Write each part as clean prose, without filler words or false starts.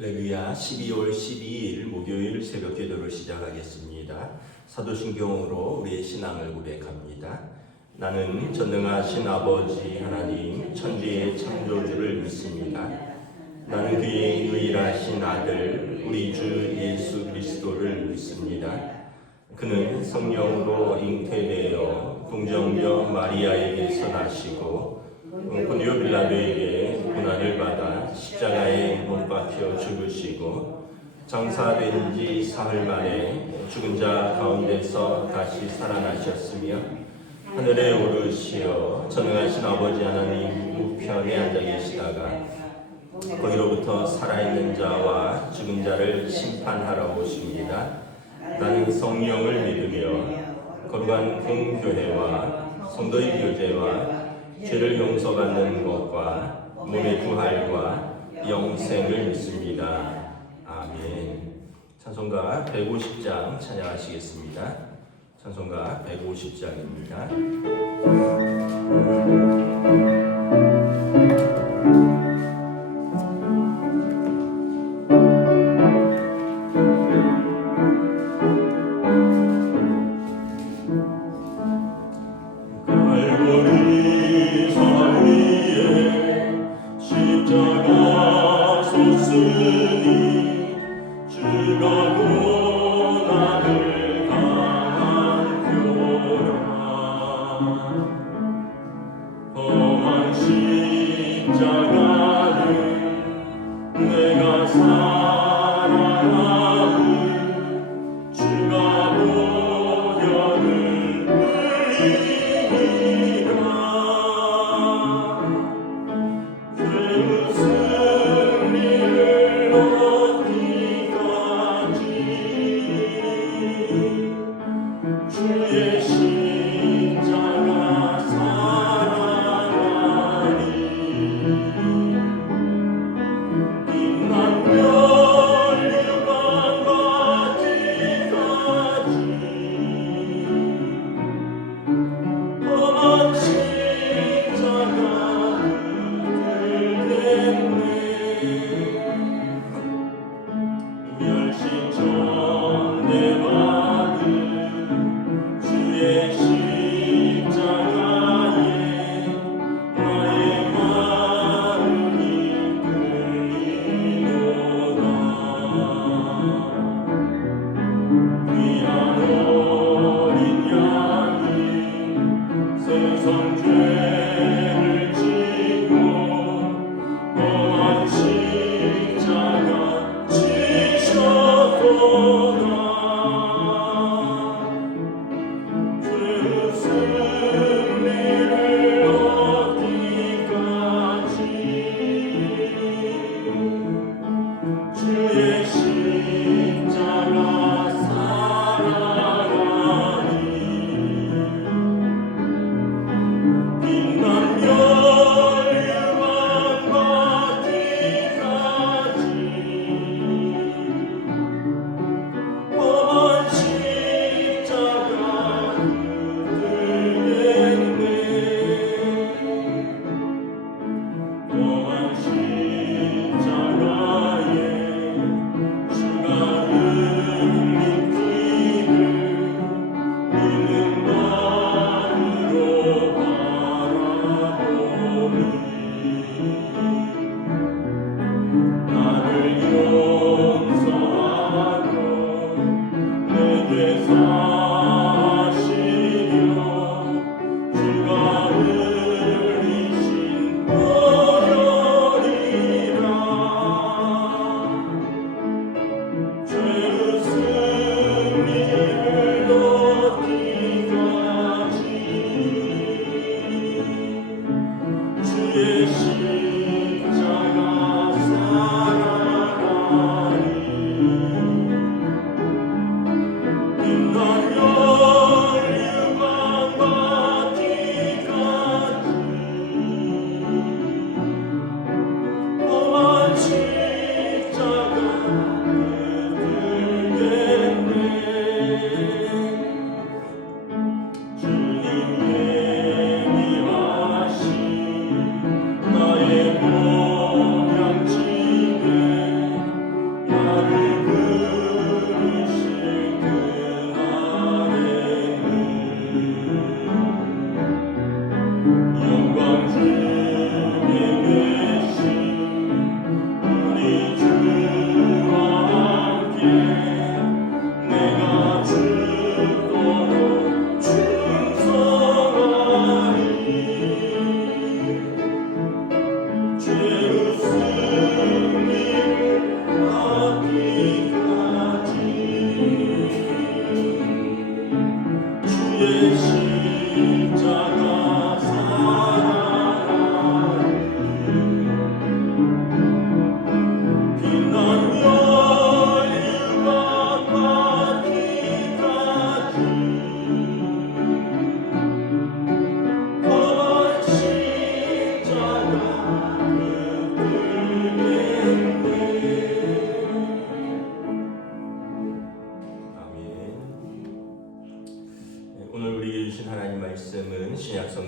할렐루야. 12월 12일 목요일 새벽 기도를 시작하겠습니다. 사도신경으로 우리의 신앙을 고백합니다. 나는 전능하신 아버지 하나님 천지의 창조주를 믿습니다. 나는 그의 유일하신 아들 우리 주 예수 그리스도를 믿습니다. 그는 성령으로 잉태되어 궁정녀 마리아에게서 나시고 본디오 빌라도에게 고난을 받아 십자가에 못 박혀 죽으시고 장사된 지 사흘 만에 죽은 자 가운데서 다시 살아나셨으며 하늘에 오르시어 전능하신 아버지 하나님 우편에 앉아 계시다가 거기로부터 살아있는 자와 죽은 자를 심판하러 오십니다. 나는 성령을 믿으며 거룩한 공교회와 성도의 교제와 죄를 용서받는 것과 몸의 부활과 영생을 믿습니다. 아멘. 찬송가 150장 찬양하시겠습니다. 찬송가 150장입니다.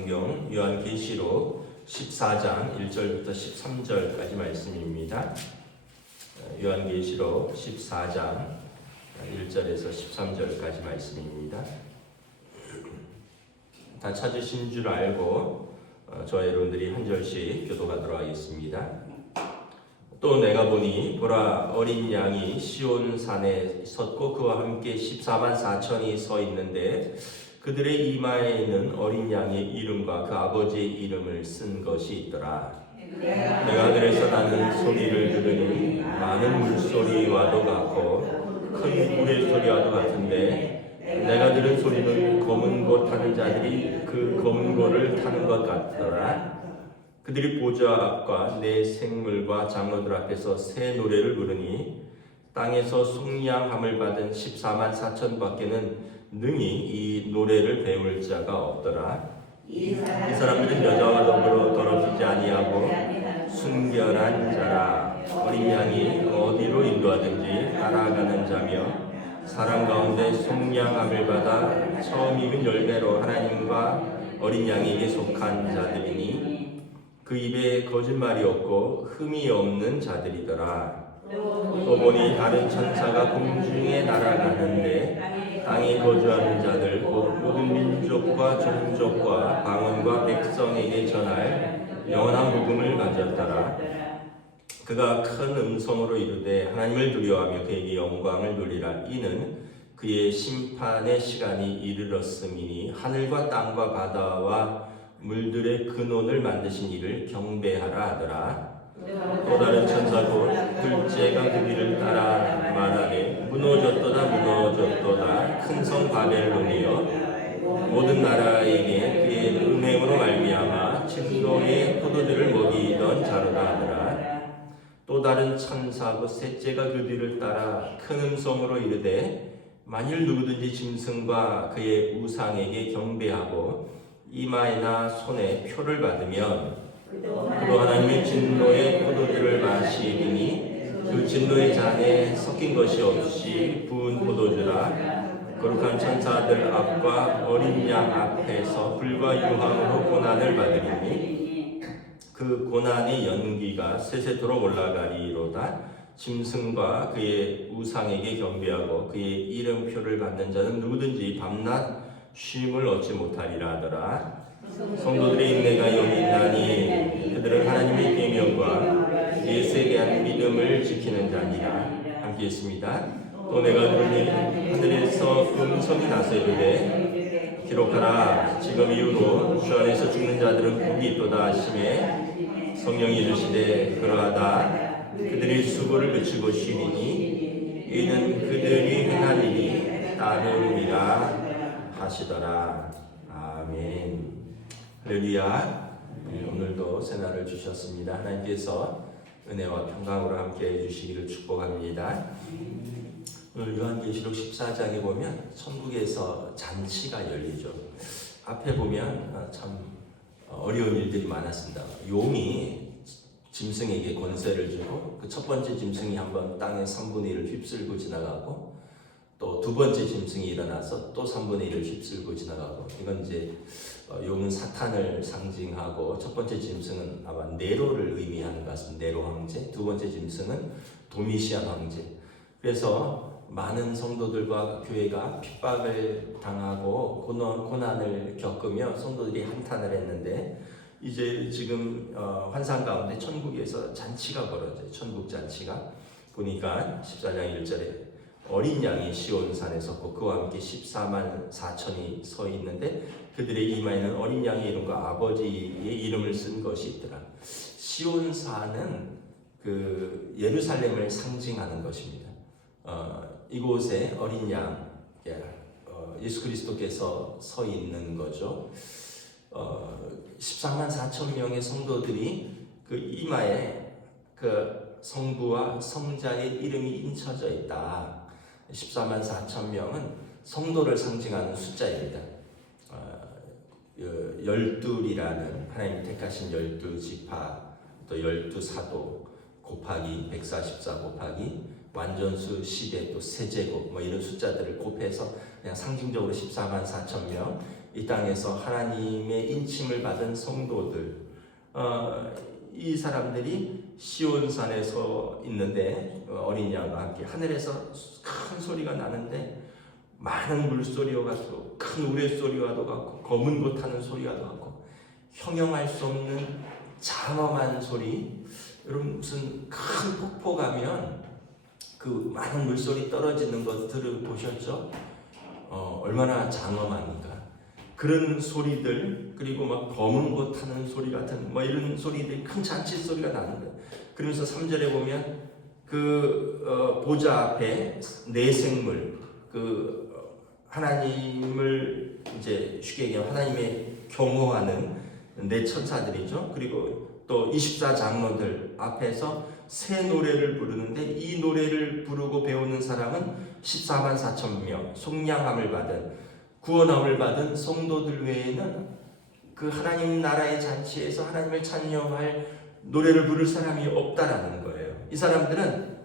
성경 요한계시록 14장 1절부터 13절까지 말씀입니다. 요한계시록 14장 1절에서 13절까지 말씀입니다. 다 찾으신 줄 알고 저와 여러분들이 한 절씩 교독하도록 하겠습니다. 또 내가 보니 보라 어린 양이 시온 산에 섰고 그와 함께 14만 4천이 서 있는데 그들의 이마에는 어린 양의 이름과 그 아버지의 이름을 쓴 것이 있더라. 내가 하늘에서 나는 소리를 들으니 많은 물소리와도 같고 큰 물의 소리와도 같은데 내가 들은 소리는 검은 고 타는 자들이 그 검은 고를 타는 것 같더라. 그들이 보좌 앞과 내 생물과 장로들 앞에서 새 노래를 부르니 땅에서 속량함을 받은 14만 4천 밖에는 능히 이 노래를 배울 자가 없더라. 이 사람들은 여자와 더불어 더럽히지 아니하고 순결한 자라. 어린 양이 어디로 인도하든지 따라가는 자며 사람 가운데 속량함을 받아 처음 입은 열매로 하나님과 어린 양에게 속한 자들이니 그 입에 거짓말이 없고 흠이 없는 자들이더라. 또 보니 다른 천사가 공중에 날아가는데 땅에 거주하는 자들 곧 모든 민족과 종족과 방언과 백성에게 전할 영원한 복음을 가졌더라. 그가 큰 음성으로 이르되 하나님을 두려워하며 그에게 영광을 돌리라. 이는 그의 심판의 시간이 이르렀음이니 하늘과 땅과 바다와 물들의 근원을 만드신 이를 경배하라 하더라. 또 다른 천사도 둘째가 그 길을 따라 말하되 무너졌도다 큰 성 바벨론이여 모든 나라에게 그의 은행으로 말미암아 진노의 포도주를 먹이던 자로다 하더라. 또 다른 천사고 셋째가 그 뒤를 따라 큰 음성으로 이르되 만일 누구든지 짐승과 그의 우상에게 경배하고 이마에나 손에 표를 받으면 그도 하나님의 진노의 포도주를 마시리니 그 진노의 잔에 섞인 것이 없이 부은 포도주라. 거룩한 천사들 앞과 어린 양 앞에서 불과 유황으로 고난을 받으리니 그 고난의 연기가 세세토록 올라가리로다. 짐승과 그의 우상에게 경배하고 그의 이름표를 받는 자는 누구든지 밤낮 쉼을 얻지 못하리라 하더라. 성도들의 인내가 여기 있나니 그들은 하나님의 계명과 예수에 대한 믿음을 지키는 자니라. 함께 있습니다. 또 내가 들으니 하늘에서 음성이 나서 이르되 기록하라. 지금 이후로 주 안에서 죽는 자들은 복이 있도다 하시매 성령이 이르시되 그러하다. 그들이 수고를 그치고 쉬리니 이는 그들이 행한 일이 따름이라 하시더라. 아멘. 할렐루야. 오늘도 새날을 주셨습니다. 하나님께서 은혜와 평강으로 함께 해주시기를 축복합니다. 오늘 요한계시록 14장에 보면 천국에서 잔치가 열리죠. 앞에 보면 참 어려운 일들이 많았습니다. 용이 짐승에게 권세를 주고 그 첫 번째 짐승이 한번 땅의 3분의 1을 휩쓸고 지나가고 또 두 번째 짐승이 일어나서 또 3분의 1을 휩쓸고 지나가고 이건 이제 용은 사탄을 상징하고 첫 번째 짐승은 아마 네로를 의미하는 것 같습니다. 네로 황제. 두 번째 짐승은 도미시안 황제. 그래서 많은 성도들과 교회가 핍박을 당하고 고난을 겪으며 성도들이 한탄을 했는데 이제 지금 환상 가운데 천국에서 잔치가 벌어져요. 천국 잔치가 보니까 14장 1절에 어린 양이 시온산에 섰고 그와 함께 14만 4천이 서 있는데 그들의 이마에는 어린 양의 이름과 아버지의 이름을 쓴 것이 있더라. 시온산은 그 예루살렘을 상징하는 것입니다. 이곳에 어린 양 예수 그리스도께서 서 있는 거죠. 14만 4천 명의 성도들이 그 이마에 그 성부와 성자의 이름이 인쳐져 있다. 14만 4천 명은 성도를 상징하는 숫자입니다. 12이라는 하나님 택하신 12지파 또 12사도 곱하기 144 곱하기 완전수 10의 또 세제곱 뭐 이런 숫자들을 곱해서 그냥 상징적으로 14만 4천 명 이 땅에서 하나님의 인침을 받은 성도들, 이 사람들이 시온산에서 있는데 어린 양과 함께 하늘에서 큰 소리가 나는데 많은 물소리와 같고 큰 우레소리와도 같고 검은 것 타는 소리와도 같고 형용할 수 없는 장엄한 소리. 여러분 무슨 큰 폭포 가면 그 많은 물소리 떨어지는 것 들어보셨죠? 얼마나 장엄합니까? 그런 소리들, 그리고 막 검은 것 타는 소리 같은 이런 소리들이 큰 잔치 소리가 나는 거예요. 그러면서 3절에 보면 보좌 앞에 네 생물, 하나님을 이제 쉽게 얘기하면 하나님의 경호하는 네 천사들이죠. 그리고 또 24장로들 앞에서 새 노래를 부르는데 이 노래를 부르고 배우는 사람은 14만 4천 명, 속량함을 받은 구원함을 받은 성도들 외에는 그 하나님 나라의 잔치에서 하나님을 찬양할 노래를 부를 사람이 없다라는 거예요. 이 사람들은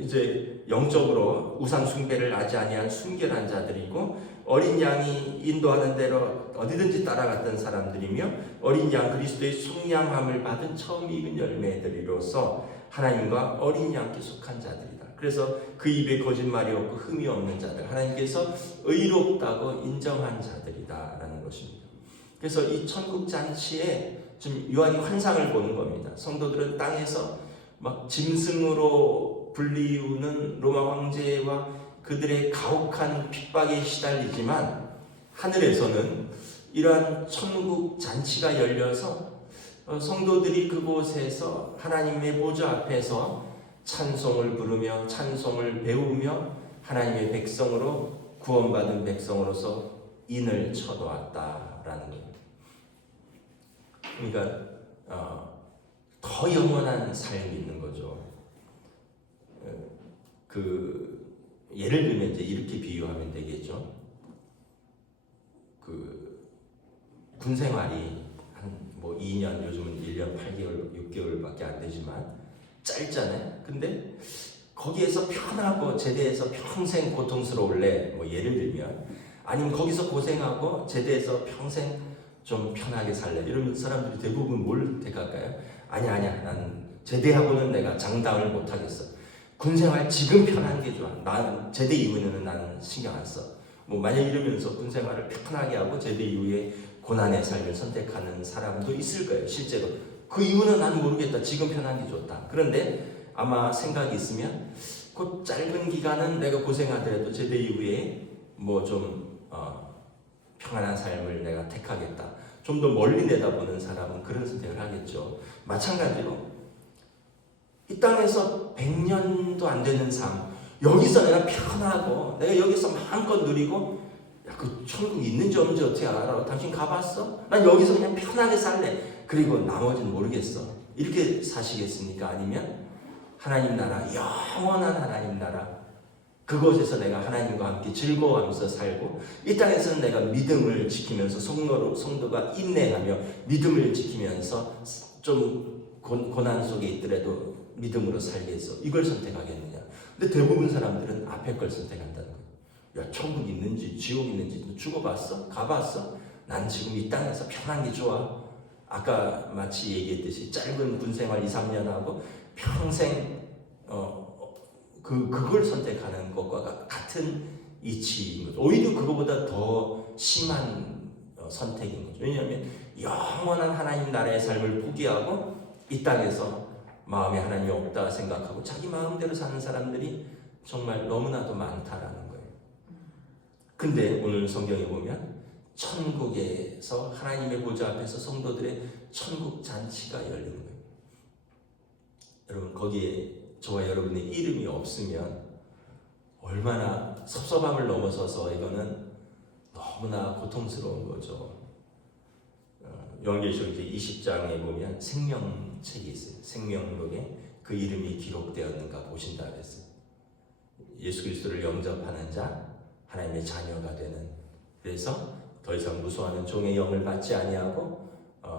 이제 영적으로 우상 숭배를 하지 아니한 순결한 자들이고 어린 양이 인도하는 대로 어디든지 따라갔던 사람들이며 어린 양 그리스도의 속량함을 받은 처음 익은 열매들이로서 하나님과 어린 양께 속한 자들이다. 그래서 그 입에 거짓말이 없고 흠이 없는 자들, 하나님께서 의롭다고 인정한 자들이다라는 것입니다. 그래서 이 천국 잔치에 지금 요한이 환상을 보는 겁니다. 성도들은 땅에서 막 짐승으로 불리우는 로마 황제와 그들의 가혹한 핍박에 시달리지만 하늘에서는 이러한 천국 잔치가 열려서 성도들이 그곳에서 하나님의 보좌 앞에서 찬송을 부르며 찬송을 배우며 하나님의 백성으로 구원받은 백성으로서 인을 쳐놓았다라는 겁니다. 그러니까 더 영원한 삶이 있는 거죠. 예를 들면 이제 이렇게 비유하면 되겠죠. 군 생활이 한 2년, 요즘은 1년 8개월, 6개월밖에 안 되지만 짧잖아요. 근데 거기에서 편하고 제대해서 평생 고통스러울래? 예를 들면 아니면 거기서 고생하고 제대해서 평생 좀 편하게 살래? 이러면 사람들이 대부분 뭘 택할까요? 아니야. 나는 제대하고는 내가 장담을 못 하겠어. 군생활 지금 편한 게 좋아. 난 제대 이후에는 나는 신경 안 써. 만약 이러면서 군생활을 편하게 하고 제대 이후에 고난의 삶을 선택하는 사람도 있을 거예요. 실제로. 그 이유는 나는 모르겠다. 지금 편한 게 좋다. 그런데 아마 생각이 있으면 그 짧은 기간은 내가 고생하더라도 제대 이후에 평안한 삶을 내가 택하겠다. 좀 더 멀리 내다보는 사람은 그런 선택을 하겠죠. 마찬가지로 이 땅에서 100년도 안 되는 삶, 여기서 내가 편하고 내가 여기서 마음껏 누리고 그 천국이 있는지 없는지 어떻게 알아? 당신 가봤어? 난 여기서 그냥 편하게 살래. 그리고 나머지는 모르겠어. 이렇게 사시겠습니까? 아니면 하나님 나라, 영원한 하나님 나라, 그곳에서 내가 하나님과 함께 즐거워하면서 살고 이 땅에서는 내가 믿음을 지키면서 성도가 인내하며 믿음을 지키면서 좀 고난 속에 있더라도 믿음으로 살겠어. 이걸 선택하겠느냐? 근데 대부분 사람들은 앞에 걸 선택한다는 거예요. 야, 천국 있는지 지옥 있는지 너 죽어봤어? 가봤어? 난 지금 이 땅에서 편한 게 좋아. 아까 마치 얘기했듯이 짧은 군생활 2, 3년 하고 평생 그걸 선택하는 것과 같은 이치인 거죠. 오히려 그거보다 더 심한 선택인 거죠. 왜냐하면 영원한 하나님 나라의 삶을 포기하고 이 땅에서 마음에 하나님이 없다 생각하고 자기 마음대로 사는 사람들이 정말 너무나도 많다라는 거예요. 근데 오늘 성경에 보면 천국에서 하나님의 보좌 앞에서 성도들의 천국 잔치가 열리는 거예요. 여러분 거기에 저와 여러분의 이름이 없으면 얼마나 섭섭함을 넘어서서 이거는 너무나 고통스러운 거죠. 요한계시록 20장에 보면 생명책이 있어요. 생명록에 그 이름이 기록되었는가 보신다 그랬어요. 예수 그리스도를 영접하는 자, 하나님의 자녀가 되는. 그래서 더 이상 무수하는 종의 영을 받지 아니하고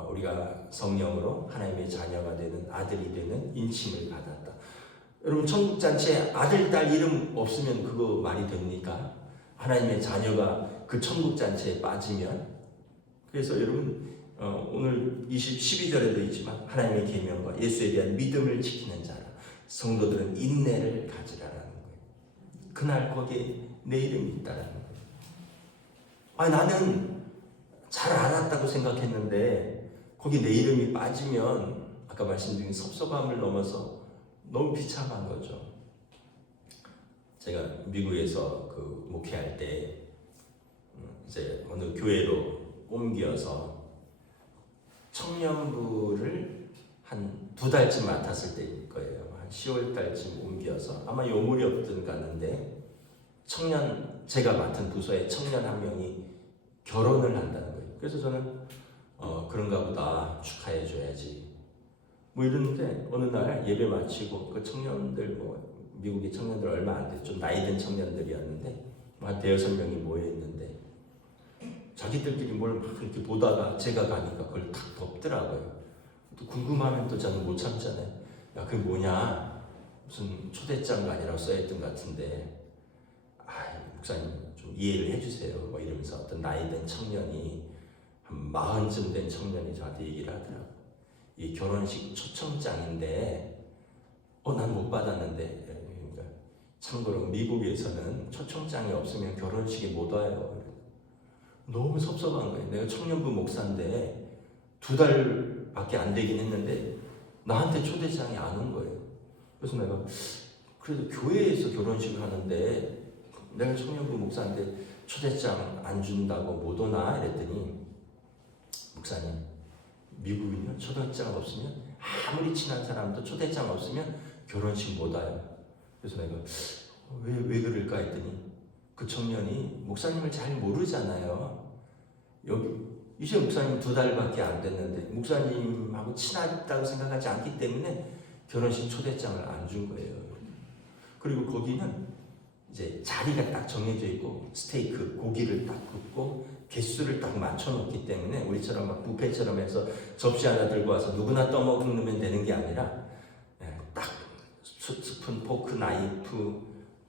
우리가 성령으로 하나님의 자녀가 되는 아들이 되는 인침을 받았다. 여러분 천국잔치에 아들, 딸 이름 없으면 그거 말이 됩니까? 하나님의 자녀가 그 천국 잔치에 빠지면, 그래서 여러분 오늘 12절에도 있지만 하나님의 계명과 예수에 대한 믿음을 지키는 자라 성도들은 인내를 가지라라는 거예요. 그날 거기에 내 이름이 있다라는 거예요. 나는 잘 알았다고 생각했는데 거기 내 이름이 빠지면 아까 말씀드린 섭섭함을 넘어서 너무 비참한 거죠. 제가 미국에서 그 목회할 때 이제 어느 교회로 옮겨서 청년부를 한 2달쯤 맡았을 때일 거예요. 한 10월 달쯤 옮겨서 아마 요 무렵쯤 갔는데 제가 맡은 부서에 청년 한 명이 결혼을 한다는 거예요. 그래서 저는 그런가 보다 축하해 줘야지 뭐 이러는데 어느 날 예배 마치고 그 청년들 미국의 청년들 얼마 안 돼 좀 나이 든 청년들이었는데 한 5-6명이 모여 있는데 자기들끼리 뭘 막 이렇게 보다가 제가 가니까 그걸 탁 덮더라고요. 또 궁금하면 또 저는 못 참잖아요. 야, 그게 뭐냐? 무슨 초대장 아니라고 써있던 것 같은데, 목사님 좀 이해를 해주세요. 뭐 이러면서 어떤 나이 든 청년이 한 40쯤 된 청년이 저한테 얘기를 하더라고요. 이 결혼식 초청장인데, 난 못 받았는데. 그러니까 참고로 미국에서는 초청장이 없으면 결혼식에 못 와요. 너무 섭섭한 거예요. 내가 청년부 목사인데 2달밖에 안 되긴 했는데 나한테 초대장이 안 온 거예요. 그래서 내가 그래도 교회에서 결혼식을 하는데 내가 청년부 목사인데 초대장 안 준다고 못 오나? 이랬더니 목사님 미국은요 초대장 없으면 아무리 친한 사람도 초대장 없으면 결혼식 못 와요. 그래서 내가 왜 그럴까 했더니 그 청년이 목사님을 잘 모르잖아요. 이제 목사님 2달밖에 안 됐는데 목사님하고 친하다고 생각하지 않기 때문에 결혼식 초대장을 안 준 거예요. 그리고 거기는 이제 자리가 딱 정해져 있고 스테이크 고기를 딱 굽고 개수를 딱 맞춰놓기 때문에 우리처럼 막 뷔페처럼 해서 접시 하나 들고 와서 누구나 떠먹으면 되는 게 아니라 딱 스푼, 포크, 나이프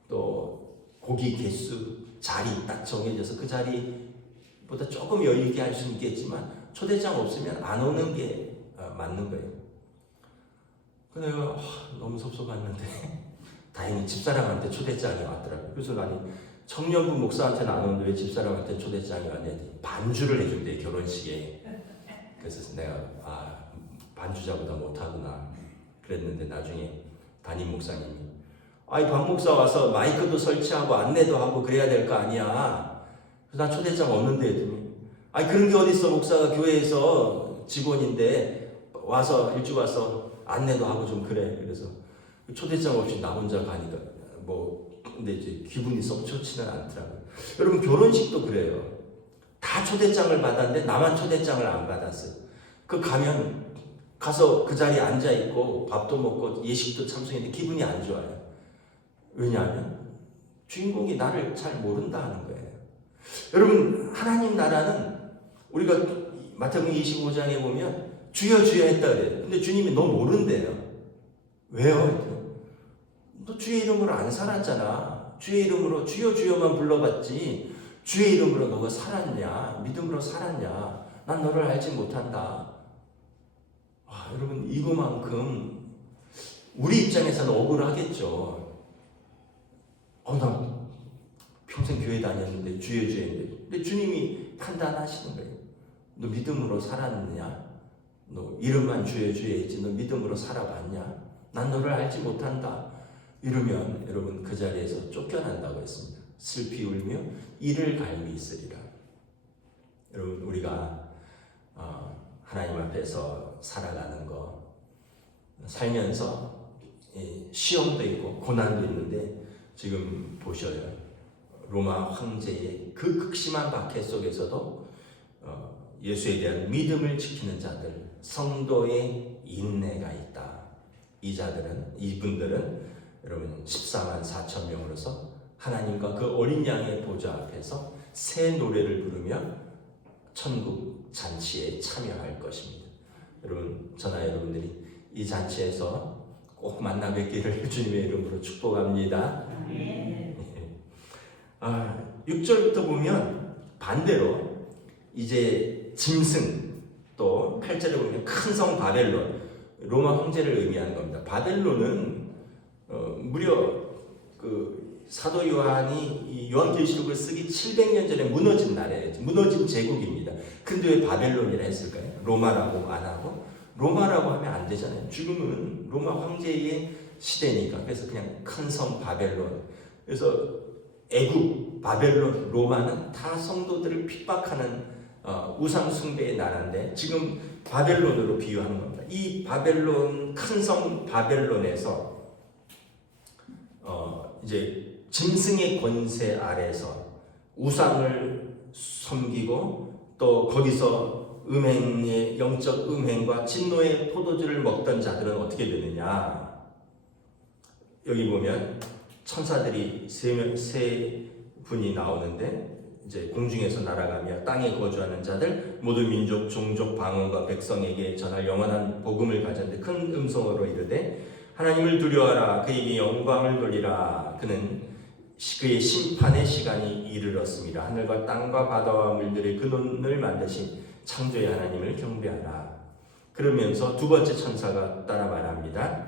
또 고기 개수, 자리 딱 정해져서 그 자리보다 조금 여유 있게 할 수는 있겠지만 초대장 없으면 안 오는 게 맞는 거예요. 근데 내가 너무 섭섭했는데 다행히 집사람한테 초대장이 왔더라고요. 그래서 나는 청년부 목사한테는 안 오는데 왜 집사람한테 초대장이 왔냐니 반주를 해준대 결혼식에. 그래서 내가 반주자보다 못하구나 그랬는데 나중에 담임 목사님이 박 목사 와서 마이크도 설치하고 안내도 하고 그래야 될 거 아니야. 그래서 난 초대장 없는데 했더니 그런 게 어딨어. 목사가 교회에서 직원인데 일찍 와서 안내도 하고 좀 그래. 그래서 초대장 없이 나 혼자 가니까 근데 이제 기분이 썩 좋지는 않더라고요. 여러분 결혼식도 그래요. 다 초대장을 받았는데 나만 초대장을 안 받았어요. 가서 그 자리에 앉아 있고 밥도 먹고 예식도 참석했는데 기분이 안 좋아요. 왜냐하면 주인공이 나를 잘 모른다 하는 거예요. 여러분 하나님 나라는 우리가 마태복음 25장에 보면 주여 주여 했다 그래요. 근데 주님이 너 모른대요. 왜요? 너 주의 이름으로 안 살았잖아. 주의 이름으로 주여 주여만 불러봤지 주의 이름으로 너가 살았냐? 믿음으로 살았냐? 난 너를 알지 못한다. 여러분 이거만큼 우리 입장에서는 억울하겠죠. 나 평생 교회 다녔는데 주여 했는데 근데 주님이 판단하시는 거예요. 너 믿음으로 살았느냐? 너 이름만 주여 했지 너 믿음으로 살아봤냐? 난 너를 알지 못한다. 이러면 여러분 그 자리에서 쫓겨난다고 했습니다. 슬피 울며 이를 갈미 있으리라. 여러분 우리가 하나님 앞에서 살아가는 거 살면서 시험도 있고 고난도 있는데 지금 보셔요. 로마 황제의 그 극심한 박해 속에서도 예수에 대한 믿음을 지키는 자들, 성도의 인내가 있다. 이분들은 여러분 14만 4천 명으로서 하나님과 그 어린 양의 보좌 앞에서 새 노래를 부르며 천국 잔치에 참여할 것입니다. 여러분, 저나 여러분들이 이 잔치에서 꼭 만나 뵙기를 주님의 이름으로 축복합니다. 6절부터 보면 반대로 이제 짐승, 또 8절에 보면 큰 성 바벨론, 로마 황제를 의미하는 겁니다. 바벨론은 무려 그 사도 요한이 이 요한계시록을 쓰기 700년 전에 무너진 나라예요. 무너진 제국입니다. 근데 왜 바벨론이라 했을까요? 로마라고 안 하고? 로마라고 하면 안 되잖아요. 지금은 로마 황제의 시대니까. 그래서 그냥 큰 성 바벨론. 그래서 애국, 바벨론, 로마는 다 성도들을 핍박하는 우상 숭배의 나라인데 지금 바벨론으로 비유하는 겁니다. 이 바벨론, 큰 성 바벨론에서 이제 짐승의 권세 아래서 우상을 섬기고 또 거기서 음행의 영적 음행과 진노의 포도주를 먹던 자들은 어떻게 되느냐? 여기 보면 천사들이 세 분이 나오는데 이제 공중에서 날아가며 땅에 거주하는 자들 모든 민족, 종족, 방언과 백성에게 전할 영원한 복음을 가졌는데 큰 음성으로 이르되 하나님을 두려워하라. 그에게 영광을 돌리라. 그는 그의 심판의 시간이 이르렀습니다. 하늘과 땅과 바다와 물들의 근원을 만드신 창조의 하나님을 경배하라. 그러면서 두 번째 천사가 따라 말합니다.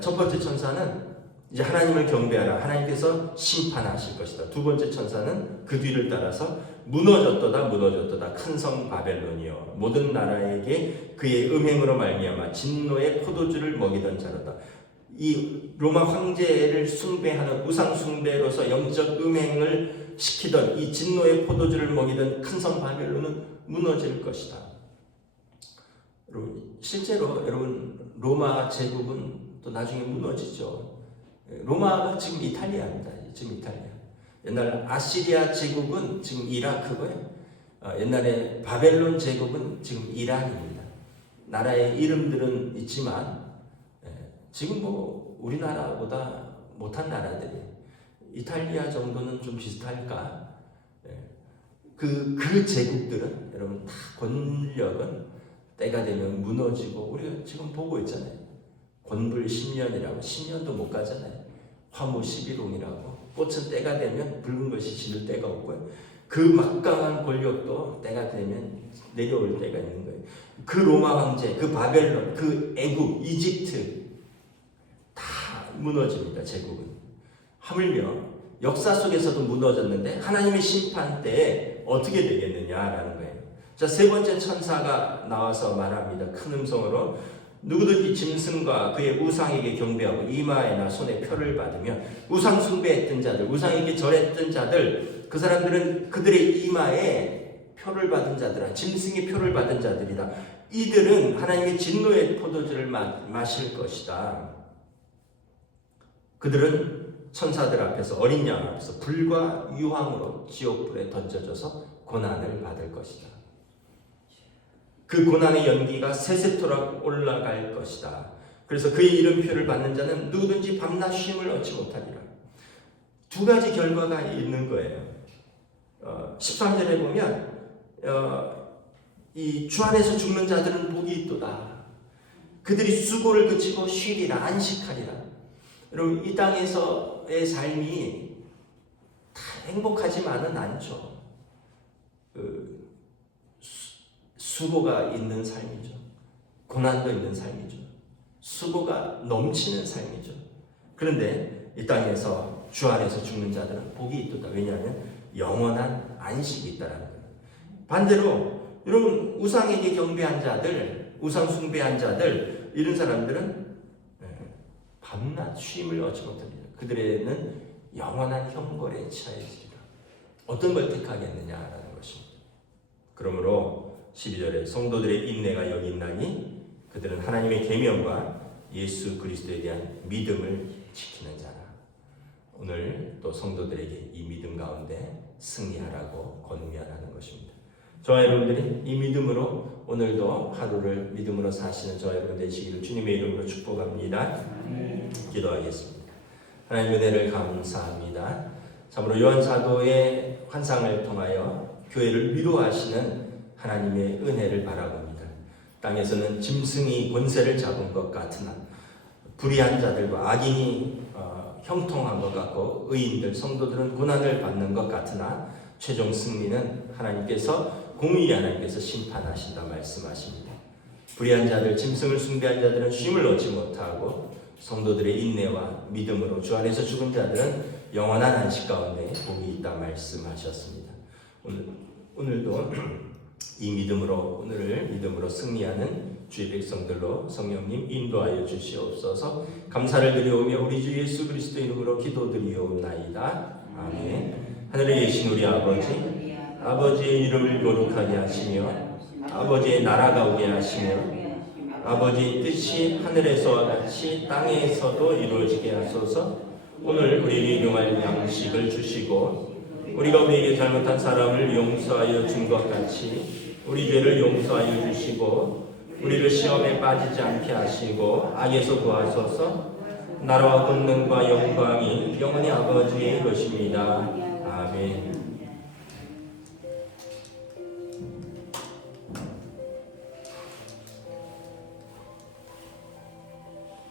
첫 번째 천사는 이제 하나님을 경배하라. 하나님께서 심판하실 것이다. 두 번째 천사는 그 뒤를 따라서 무너졌도다 큰 성 바벨론이여 모든 나라에게 그의 음행으로 말미암아 진노의 포도주를 먹이던 자로다. 이 로마 황제를 숭배하는 우상 숭배로서 영적 음행을 시키던 이 진노의 포도주를 먹이던 큰 성 바벨론은 무너질 것이다. 여러분, 실제로 여러분 로마 제국은 또 나중에 무너지죠. 로마가 지금 이탈리아입니다. 지금 이탈리아. 옛날 아시리아 제국은 지금 이라크고요. 옛날에 바벨론 제국은 지금 이란입니다. 나라의 이름들은 있지만 지금 뭐 우리나라보다 못한 나라들이 이탈리아 정도는 좀 비슷할까? 그 제국들은 여러분 다 권력은 때가 되면 무너지고 우리가 지금 보고 있잖아요. 권불 10년이라고 10년도 못 가잖아요. 화무 11홍이라고 꽃은 때가 되면 붉은 것이 지를 때가 없고요. 그 막강한 권력도 때가 되면 내려올 때가 있는 거예요. 그 로마 황제, 그 바벨론, 그 애국, 이집트 다 무너집니다. 제국은. 하물며 역사 속에서도 무너졌는데 하나님의 심판 때에 어떻게 되겠느냐라는 거예요. 자, 세 번째 천사가 나와서 말합니다. 큰 음성으로 누구든지 짐승과 그의 우상에게 경배하고 이마에나 손에 표를 받으며 우상 숭배했던 자들, 우상에게 절했던 자들, 그 사람들은 그들의 이마에 표를 받은 자들아, 짐승의 표를 받은 자들이다. 이들은 하나님의 진노의 포도주를 마실 것이다. 그들은 천사들 앞에서 어린 양 앞에서 불과 유황으로 지옥불에 던져져서 고난을 받을 것이다. 그 고난의 연기가 세세토록 올라갈 것이다. 그래서 그의 이름표를 받는 자는 누구든지 밤낮 쉼을 얻지 못하리라. 두 가지 결과가 있는 거예요. 13절에 보면 이 주 안에서 죽는 자들은 복이 있도다. 그들이 수고를 그치고 쉬리라, 안식하리라. 여러분, 이 땅에서의 삶이 다 행복하지만은 않죠. 수고가 있는 삶이죠. 고난도 있는 삶이죠. 수고가 넘치는 삶이죠. 그런데 이 땅에서 주 안에서 죽는 자들은 복이 있도다. 왜냐하면 영원한 안식이 있다라는 거예요. 반대로 여러분 우상에게 경배한 자들, 우상 숭배한 자들 이런 사람들은 밤낮 쉼을 얻지 못합니다. 그들에는 영원한 형벌에 처해지리라. 어떤 걸 택하겠느냐라는 것입니다. 그러므로 12절에 성도들의 인내가 여기 있나니 그들은 하나님의 계명과 예수 그리스도에 대한 믿음을 지키는 자라. 오늘 또 성도들에게 이 믿음 가운데 승리하라고 권면하는 것입니다. 저와 여러분들이 이 믿음으로 오늘도 하루를 믿음으로 사시는 저와 여러분 되시기를 주님의 이름으로 축복합니다. 기도하겠습니다. 하나님의 은혜를 감사합니다. 참으로 요한 사도의 환상을 통하여 교회를 위로하시는 하나님의 은혜를 바라봅니다. 땅에서는 짐승이 권세를 잡은 것 같으나 불의한 자들과 악인이 형통한 것 같고 의인들, 성도들은 고난을 받는 것 같으나 최종 승리는 공의의 하나님께서 심판하신다 말씀하십니다. 불의한 자들, 짐승을 숭배한 자들은 쉼을 얻지 못하고 성도들의 인내와 믿음으로 주 안에서 죽은 자들은 영원한 안식 가운데 복이 있다 말씀하셨습니다. 오늘도 이 오늘을 믿음으로 승리하는 주의 백성들로 성령님 인도하여 주시옵소서. 감사를 드리오며 우리 주 예수 그리스도 이름으로 기도드리옵나이다. 아멘. 하늘에 계신 우리 아버지의 이름을 거룩하게 하시며 아버지의 나라가 오게 하시며 아버지의 뜻이 하늘에서와 같이 땅에서도 이루어지게 하소서. 오늘 우리에게 용할 양식을 주시고 우리가 우리에게 잘못한 사람을 용서하여 준 것 같이 우리 죄를 용서하여 주시고 우리를 시험에 빠지지 않게 하시고 악에서 구하소서. 나라와 권능과 영광이 영원히 아버지의 것입니다. 아멘.